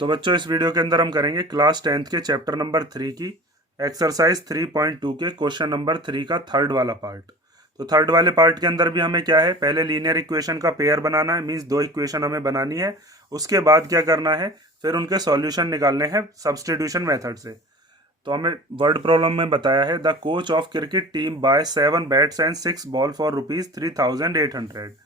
तो बच्चों इस वीडियो के अंदर हम करेंगे क्लास 10th के चैप्टर नंबर 3 की एक्सरसाइज 3.2 के क्वेश्चन नंबर 3 का थर्ड वाला पार्ट। तो थर्ड वाले पार्ट के अंदर भी हमें क्या है, पहले लीनियर इक्वेशन का पेयर बनाना है, मींस दो इक्वेशन हमें बनानी है। उसके बाद क्या करना है, फिर उनके सॉल्यूशन निकालने हैं सब्सटीट्यूशन मेथड से। तो हमें वर्ड प्रॉब्लम में बताया है the coach of cricket team buy 7 bats and 6 ball for ₹3,800।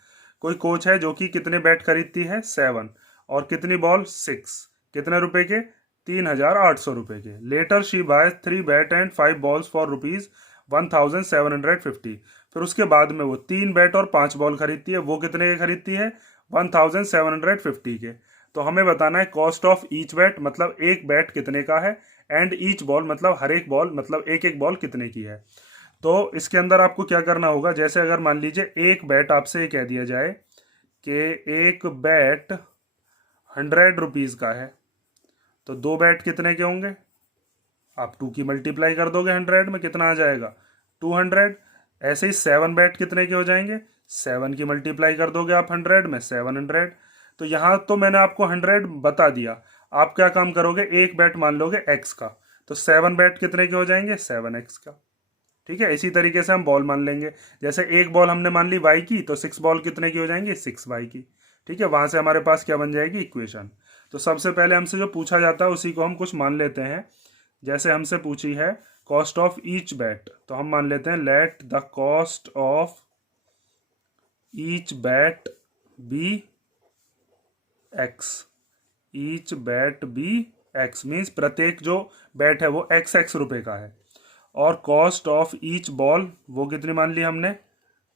कोई कोच है जो कि कितने बैट खरीदती है 7 और कितनी बॉल 6, कितने रुपए के 3,800 के। Later she buy 3 bat and 5 balls for ₹1,750। फिर उसके बाद में वो 3 बैट और 5 बॉल खरीदती है, वो कितने के खरीदती है 1,750 के। तो हमें बताना है कॉस्ट ऑफ ईच बैट, मतलब एक बैट कितने का है, एंड ईच बॉल मतलब हर एक बॉल, मतलब एक एक बॉल कितने की है। तो इसके अंदर आपको क्या करना होगा, जैसे अगर मान लीजिए एक बैट आपसे ये कह दिया जाए कि एक बैट 100 रुपीज़ का है, तो दो बैट कितने के होंगे, आप 2 की मल्टीप्लाई कर दोगे 100 में, कितना आ जाएगा 200। ऐसे ही 7 बैट कितने के हो जाएंगे, 7 की मल्टीप्लाई कर दोगे आप 100 में 700। तो यहाँ तो मैंने आपको 100 बता दिया, आप क्या काम करोगे, एक बैट मान लोगे x का, तो 7 बैट कितने के हो जाएंगे 7x का। ठीक है, इसी तरीके से हम बॉल मान लेंगे, जैसे एक बॉल हमने मान ली y की, तो 6 बॉल कितने की हो जाएंगी 6y की। ठीक है, वहां से हमारे पास क्या बन जाएगी इक्वेशन। तो सबसे पहले हमसे जो पूछा जाता है उसी को हम कुछ मान लेते हैं। जैसे हमसे पूछी है कॉस्ट ऑफ ईच बैट, तो हम मान लेते हैं let the cost of each bat be x. Each bat be x means प्रत्येक जो बैट है वो x रुपए का है। और कॉस्ट ऑफ ईच बॉल वो कितनी मान ली हमने,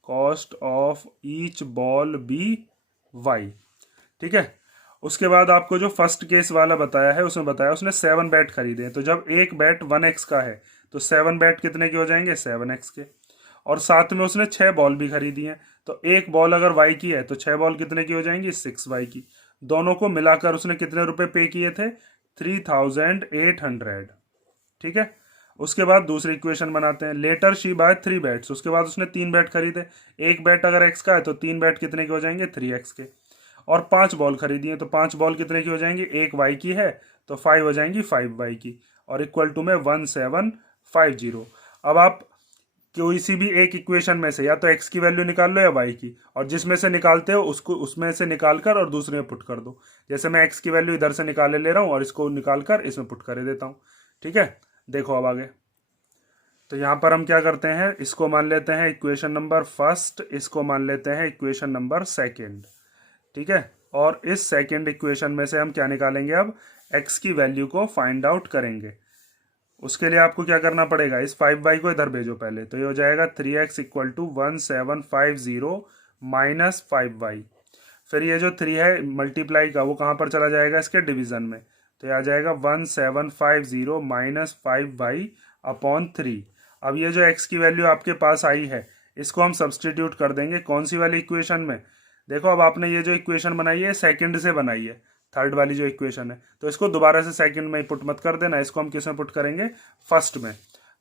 cost of each ball be y. ठीक है, उसके बाद आपको जो फर्स्ट केस वाला बताया है उसमें बताया उसने 7 बैट खरीदे हैं, तो जब एक बैट 1x का है तो 7 बैट कितने के हो जाएंगे 7x के। और साथ में उसने 6 बॉल भी खरीदी हैं, तो एक बॉल अगर y की है तो 6 बॉल कितने की हो जाएंगी 6y की। दोनों को मिलाकर उसने कितने रुपए पे किए थे 3,800। ठीक है, उसके बाद दूसरी इक्वेशन बनाते हैं। लेटर शी बाय 3 बैट्स, उसके बाद उसने 3 बैट खरीदे। एक बैट अगर x का है तो 3 बैट कितने के हो जाएंगे 3x के। और 5 बॉल खरीदी है, तो 5 बॉल कितने की हो जाएंगी, एक y की है तो 5 हो जाएंगी 5y की, और इक्वल टू में 1750। अब आप कोई सी भी एक इक्वेशन में से या तो x की वैल्यू निकाल लो या y की, और जिसमें से निकालते हो उसको उसमें से निकाल कर और दूसरे में पुट कर दो। जैसे मैं x की वैल्यू इधर से निकाले ले रहा हूँ और इसको निकाल कर इसमें पुट कर देता हूँ। ठीक है, देखो अब आगे। तो यहाँ पर हम क्या करते हैं, इसको मान लेते हैं इक्वेशन नंबर फर्स्ट, इसको मान लेते हैं इक्वेशन नंबर सेकेंड। ठीक है, और इस सेकेंड इक्वेशन में से हम क्या निकालेंगे, अब x की वैल्यू को फाइंड आउट करेंगे। उसके लिए आपको क्या करना पड़ेगा, इस 5y को इधर भेजो पहले, तो ये हो जाएगा 3x equal to 1750 minus 5y। फिर ये जो 3 है मल्टीप्लाई का वो कहाँ पर चला जाएगा, इसके डिवीजन में, तो ये आ जाएगा 1750 माइनस 5y अपॉन 3। अब ये जो x की वैल्यू आपके पास आई है इसको हम सब्सटीट्यूट कर देंगे कौन सी वाली इक्वेशन में। देखो अब आपने ये जो इक्वेशन बनाई है सेकंड से बनाई है, थर्ड वाली जो इक्वेशन है, तो इसको दोबारा से सेकंड में पुट मत कर देना, इसको हम किस में पुट करेंगे फर्स्ट में।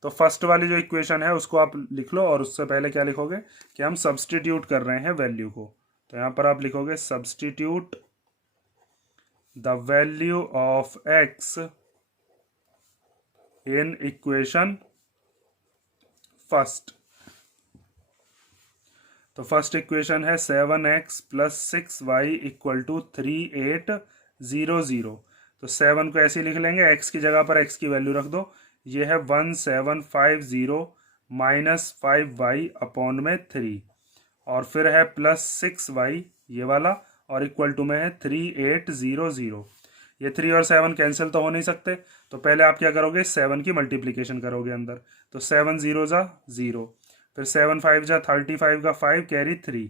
तो फर्स्ट वाली जो इक्वेशन है उसको आप लिख लो, और उससे पहले क्या लिखोगे कि हम सब्सटीट्यूट कर रहे हैं वैल्यू को। तो यहाँ पर आप लिखोगे substitute the value of x in equation first. तो फर्स्ट इक्वेशन है 7x plus 6y equal to 3800। तो 7 को ऐसे लिख लेंगे, x की जगह पर x की वैल्यू रख दो, ये है 1750 माइनस 5y अपॉन में 3, और फिर है प्लस 6y ये वाला, और इक्वल टू में है 3800। ये 3 और 7 कैंसिल तो हो नहीं सकते, तो पहले आप क्या करोगे 7 की मल्टीप्लीकेशन करोगे अंदर, तो 7 0 जा 0, फिर 7 5 जा 35 का 5 कैरी 3,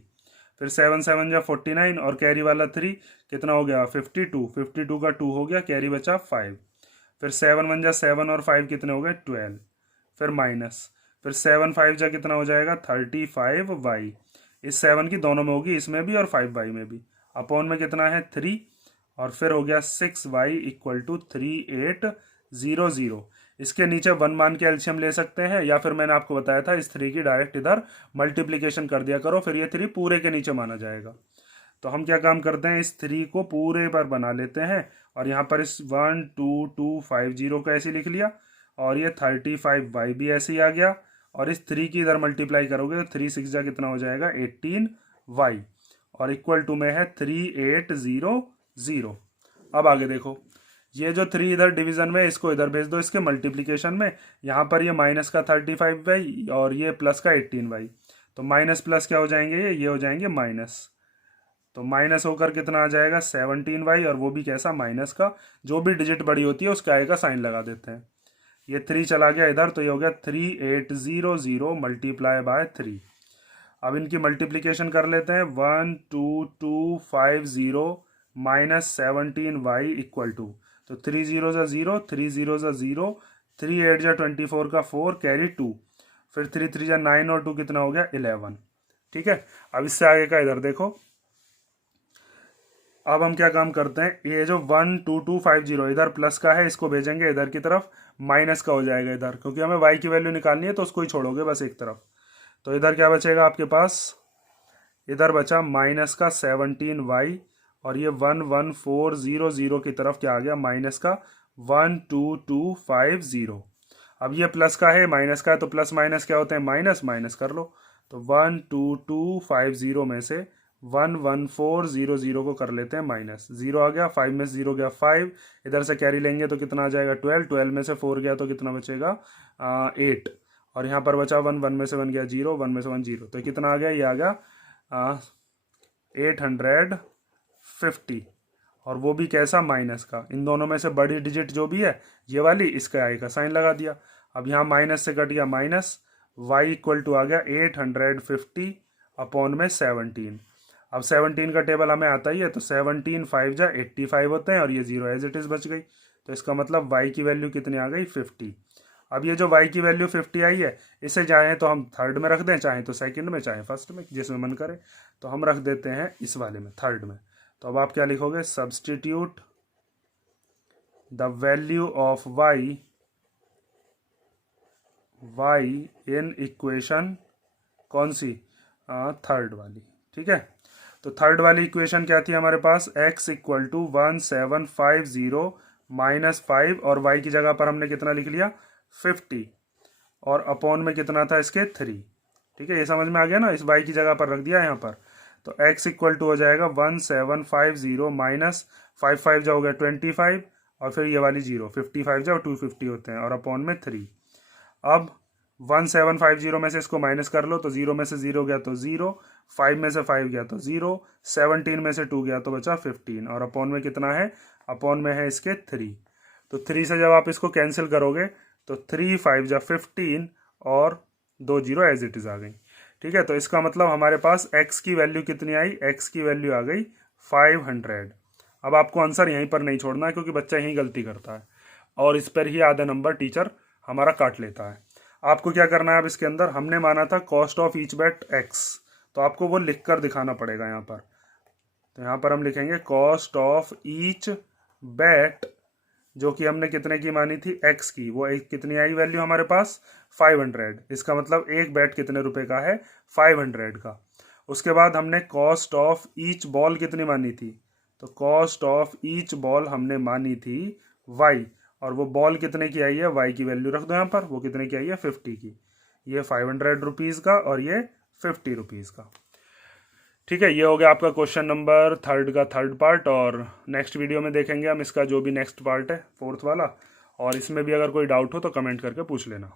फिर 7 7 जा 49 और कैरी वाला 3 कितना हो गया 52, 52 का 2 हो गया, कैरी बचा 5, फिर 7 1 जा 7 और 5 कितने हो गए 12, फिर माइनस, फिर 7 5 जा कितना हो जाएगा 35y। इस 7 की दोनों में होगी, इसमें भी और 5y में भी, अपॉन में कितना है 3, और फिर हो गया 6y इक्वल टू 3800। इसके नीचे 1 मान के एलसीएम ले सकते हैं, या फिर मैंने आपको बताया था इस 3 की डायरेक्ट इधर मल्टीप्लीकेशन कर दिया करो, फिर ये 3 पूरे के नीचे माना जाएगा। तो हम क्या काम करते हैं, इस 3 को पूरे पर बना लेते हैं और यहाँ पर इस 12250 को ऐसे लिख लिया और ये 35y भी ऐसे ही आ गया और इस 3 की इधर मल्टीप्लाई करोगे तो 3 6 जा कितना हो जाएगा 18y और इक्वल टू में है 3800। अब आगे देखो, ये जो 3 इधर डिवीजन में, इसको इधर भेज दो इसके मल्टीप्लिकेशन में। यहाँ पर ये माइनस का 35y और ये प्लस का 18y, तो माइनस प्लस क्या हो जाएंगे, ये हो जाएंगे माइनस। तो माइनस होकर कितना आ जाएगा 17y और वो भी कैसा, माइनस का। जो भी डिजिट बड़ी होती है उसका आगे का साइन लगा देते हैं। ये 3 चला गया इधर, तो ये हो गया 3800 मल्टीप्लाई बाय 3। अब इनकी मल्टीप्लिकेशन कर लेते हैं, 12250 माइनस 17y इक्वल टू, तो 3 0 जा 0, 3 0 जा 0, 3 8 जा 24 का 4 कैरी 2, फिर 3 3 जा 9 और 2 कितना हो गया 11। ठीक है, अब इससे आगे का इधर देखो। अब हम क्या काम करते हैं, ये जो 12250 इधर प्लस का है इसको भेजेंगे इधर की तरफ, माइनस का हो जाएगा इधर, क्योंकि हमें y की वैल्यू निकालनी है तो उसको ही छोड़ोगे बस एक तरफ। तो इधर क्या बचेगा आपके पास, इधर बचा माइनस का 17y और ये 11400 की तरफ क्या आ गया, माइनस का 12250। अब ये प्लस का है माइनस का है, तो प्लस माइनस क्या होते हैं, माइनस, माइनस कर लो। तो 12250 में से 11400 को कर लेते हैं माइनस, 0 आ गया, 5 में से 0 गया 5, इधर से कैरी लेंगे तो कितना आ जाएगा 12, 12 में से 4 गया तो कितना बचेगा 8, और यहाँ पर बचा 1, 1 में से 1 गया 0, 1 में से 1 0, तो कितना आ गया, ये आ गया 850, और वो भी कैसा, माइनस का। इन दोनों में से बड़ी डिजिट जो भी है ये वाली, इसका आई का साइन लगा दिया। अब यहाँ माइनस से कट गया माइनस, y इक्वल टू आ गया 850 अपॉन में 17। अब 17 का टेबल हमें आता ही है, तो 17 5 जा 85 होते हैं और ये 0 एज इट इज़ बच गई। तो इसका मतलब y की वैल्यू कितनी आ गई 50। अब ये जो y की वैल्यू 50 आई है, इसे चाहें तो हम थर्ड में रख दें, चाहें तो सेकंड में, चाहें फर्स्ट में, जिसमें मन करे। तो हम रख देते हैं इस वाले में, थर्ड में। तो अब आप क्या लिखोगे, substitute the value of y in equation, कौन सी, थर्ड वाली। ठीक है, तो थर्ड वाली इक्वेशन क्या थी हमारे पास, x इक्वल टू 1750 माइनस 5 और y की जगह पर हमने कितना लिख लिया 50 और अपॉन में कितना था इसके 3। ठीक है, ये समझ में आ गया ना, इस y की जगह पर रख दिया यहाँ पर। तो x इक्वल टू हो जाएगा 1750 माइनस 5 5 जा हो गया 25 और फिर ये वाली 0, 55 जा 250 होते हैं और अपॉन में 3। अब 1750 में से इसको माइनस कर लो, तो 0 में से 0 गया तो 0, 5 में से 5 गया तो 0, 17 में से 2 गया तो बचा 15 और अपॉन में कितना है, अपॉन में है इसके 3। तो 3 से जब आप इसको कैंसिल करोगे तो 3 5 जा 15 और 2 0 एज इट इज़ आ गई। ठीक है, तो इसका मतलब हमारे पास x की वैल्यू कितनी आई, x की वैल्यू आ गई 500। अब आपको आंसर यहीं पर नहीं छोड़ना है, क्योंकि बच्चा यहीं गलती करता है और इस पर ही आधा नंबर टीचर हमारा काट लेता है। आपको क्या करना है, अब इसके अंदर हमने माना था cost of each bat x, तो आपको वो लिख कर दिखाना पड़ेगा यहाँ पर। तो यहाँ पर हम लिखेंगे कॉस्ट ऑफ ईच बेट, जो कि हमने कितने की मानी थी, x की, वो एक कितनी आई वैल्यू हमारे पास 500। इसका मतलब एक बैट कितने रुपए का है, 500 का। उसके बाद हमने कॉस्ट ऑफ ईच बॉल कितनी मानी थी, तो कॉस्ट ऑफ ईच बॉल हमने मानी थी y, और वो बॉल कितने की आई है, y की वैल्यू रख दो यहाँ पर, वो कितने की आई है 50 की। ये 500 रुपीज़ का और ये 50 रुपीज़ का। ठीक है, ये हो गया आपका क्वेश्चन नंबर थर्ड का थर्ड पार्ट, और नेक्स्ट वीडियो में देखेंगे हम इसका जो भी नेक्स्ट पार्ट है, फोर्थ वाला। और इसमें भी अगर कोई डाउट हो तो कमेंट करके पूछ लेना।